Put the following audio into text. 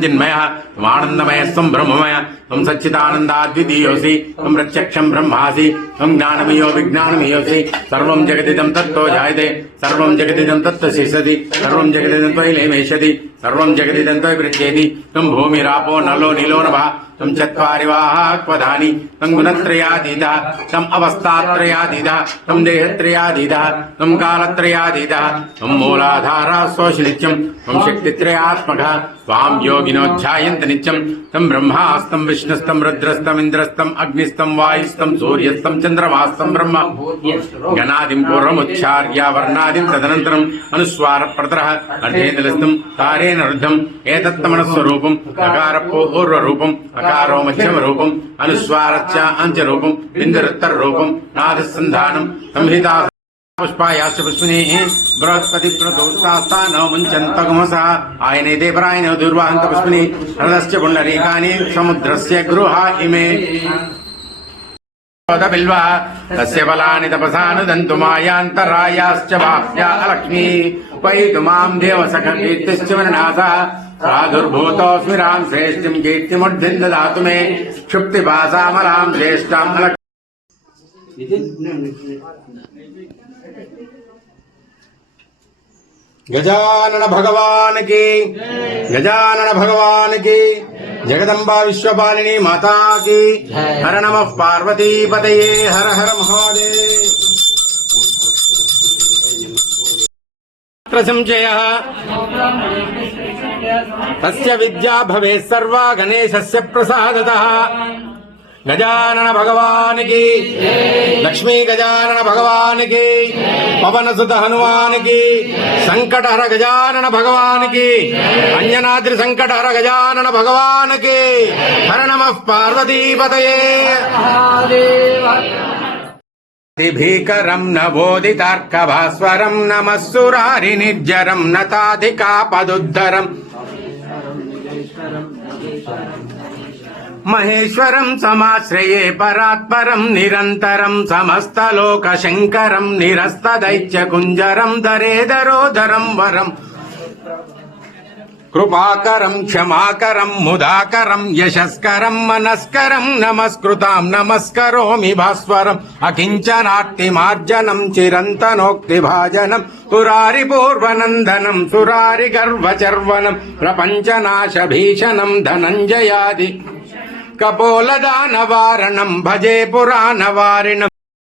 చిన్మయ ఆనందమయస్వం బ్రహ్మమయ త్వం సచ్చిదానందాద్వితీయోసి త్వం ప్రత్యక్షం బ్రహ్మాసి త్వం జ్ఞానమియో విజ్ఞానమియోసి సర్వం జగదిదం తత్తో జాయతే సర్వం జగదిదం తత్వ శిషది సర్వం జగదిదం త్వయి లేమేషది సర్వం జగదిదం త్వయి పృచ్చేతి త్వం భూమిరాపో నలో నిలో నభ తం చరి వాక్వధాని తం గుణత్రయాధీత త్వం అవస్థాత్రయాధీత త్వం దేహత్రయాధీత త్వం కాలత్రయాధీత త్వం మూలాధారా శోషనిత్యం త్వం శక్తిత్రయాత్మక స్వాం యోగినోధ్యాయంత నిత్యం తం బ్రహ్మాస్తం విష్ణుస్తం రుద్రస్తం ఇంద్రస్తం అగ్నిస్తం వాయుస్తం సూర్యస్తం చంద్రమాస్తం బ్రహ్మ గణాదిం పూర్వముచ్చార్య వర్ణాదిం తదనంతరం అనుస్వార ప్రతర అర్ధేంద్రస్తం తారేణ రుద్ధం ఏతత్తమనస్వరూపం అకార పూర్వరూపం అకారో మధ్యమ రూపం అనుస్వారస్య అంత్య రూపం బిందురుత్తర రూపం నాదసంధానం సంహితా పుష్పాయాశ్చ పుష్పిని బృహస్పతి ప్రదోస్తాస్తానో ముంచంతగుమస ఆయనే దేవరాయణ దుర్వాహంత పుష్పిని రథశ్చ పుండరీకాని సముద్రస్య గృహ ఇమే. బిల్వ తస్య బలాని తపసానుదంతు మాయాంతరాయాశ్చ బాహ్యా లక్ష్మీ వైతు మాం దేవ సఖ కీర్తిశ్చ వినాశ ప్రాదుర్భూతోస్మి రాం శ్రేష్ఠిం కీర్తిముద్ధిం దదాతు మే క్షుప్తి భాసామలాం శ్రేష్టాం అల గజానన భగవానికి గజానన భగవానికి జగదంబా విశ్వపాలిని మాతాకి హర నమ పార్వతీపతయే హర హర మహాదేవ్ సంశయ తస్య విద్యా భవేత్ సర్వా గణేశస్య ప్రసాదత గజానన భగవానికి లక్ష్మీ గజానన భగవానికి పవనసుత హనుమానికి సంకటహర గజానన భగవానికి అంజనాద్రి సంకటహర గజానన భగవానికి హర నమ పార్వతీపతయే భీకరం నవోదితార్కభాస్వరం నమస్సురారి నిర్జరం నతాధికాపదుద్ధరం మహేశ్వరం సమాశ్రయే పరాత్పరం నిరంతరం సమస్తలోక శంకరం నిరస్త దైత్య కుంజరం దరేదరోధరం వరం. కృపాకరం క్షమాకరం ముదాకరం యశస్కరం మనస్కరం నమస్కృతాం నమస్కరోమి భాస్వరం అకించనార్తిమార్జనం చిరంతనోక్తి భాజనం పురారి పూర్వనందనం సురారి గర్వచర్వనం ప్రపంచనాశ భీషణం ధనంజయాది కపోలదానవారణం భజే పురాణవారిణం.